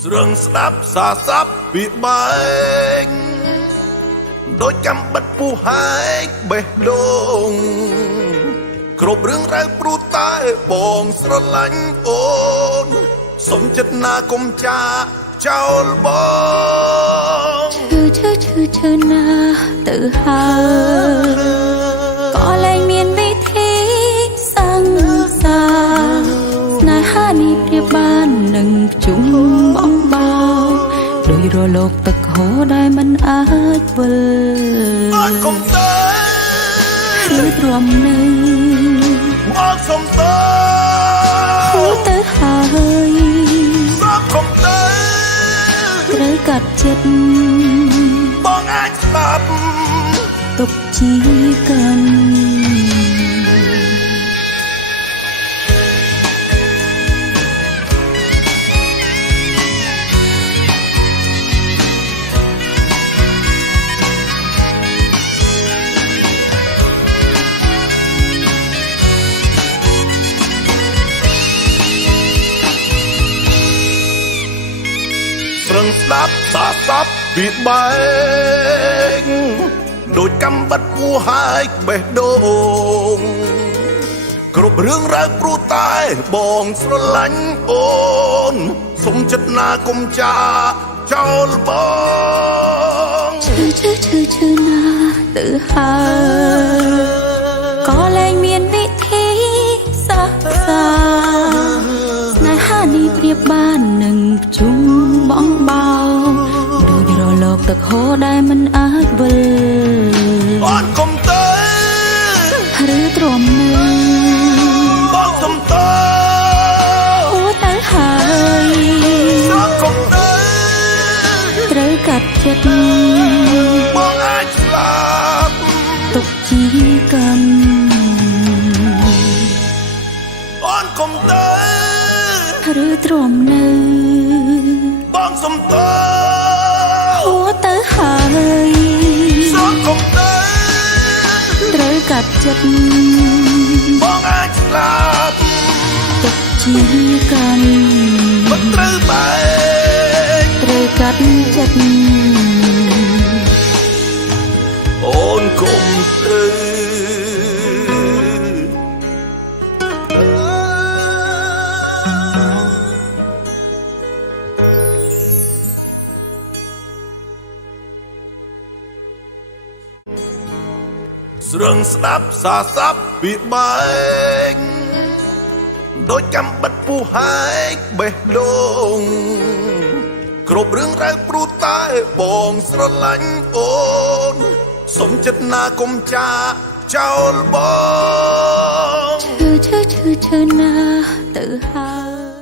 ស្រឿងស្ដាប់សាស័ព្ទពីបែកដូចចាំបិទពុះហែកបេះដូងគ្រប់រឿងរ៉ាវព្រួតតែបងស្រឡាញ់អូនសុំចិត្តណាកុំចាចោលបងឈឺណាទៅហើយក៏លែងមានវិធីសង្សារស្នេហានេះប្រៀបបាននឹងជុំបងបោដោយរលកទឹកហូរដែលមិនអាចវិលអត់កុំទៅឬទ្រាំនឹងអត់សុំទៅហូរទៅហើយអត់កុំទៅត្រូវកាត់ចិត្តបងអាចស្ដាប់ទុកជាកាន់ស្រឹងស្ដាប់សាស័ព្ទពីបែកដូចកំបិតពោះហែកបេះដូងគ្រប់រឿងរ៉ាវព្រួតតែបងស្រឡាញ់អូនសុំចិត្តណាកុំចាចោលបងឈឺណាទៅហើយក៏លែងមានវិធីសាសាស្នេហានេះប្រៀបបាននឹងជុំបងបោដូចរលកទឹកហូរដែលមិនអាចវិលអត់កុំទៅឬទ្រាំនឹងបងសុំទៅហូរទៅហើយអត់កុំទៅត្រូវកាត់ចិត្តបងអាចស្លាប់ទុកជាកម្មអត់កុំទៅឬទ្រាំនៅបងសុំទៅហូរទៅហើយសុំកុំទៅត្រូវកាត់ចិត្តបងអាចស្លាប់ទុកជាកម្មមិនត្រូវបែកត្រូវកាត់ចិត្តអូនគុំទៅស្រឹងស្ដាប់សាស័ព្ទពីបែកដូចកំបិតពុះហែកបេះដូងគ្រប់រឿងរ៉ាវព្រួតតែបងស្រឡាញ់អូនសុំចិត្តណាកុំចាចោលបងឈឺណាទៅហើយ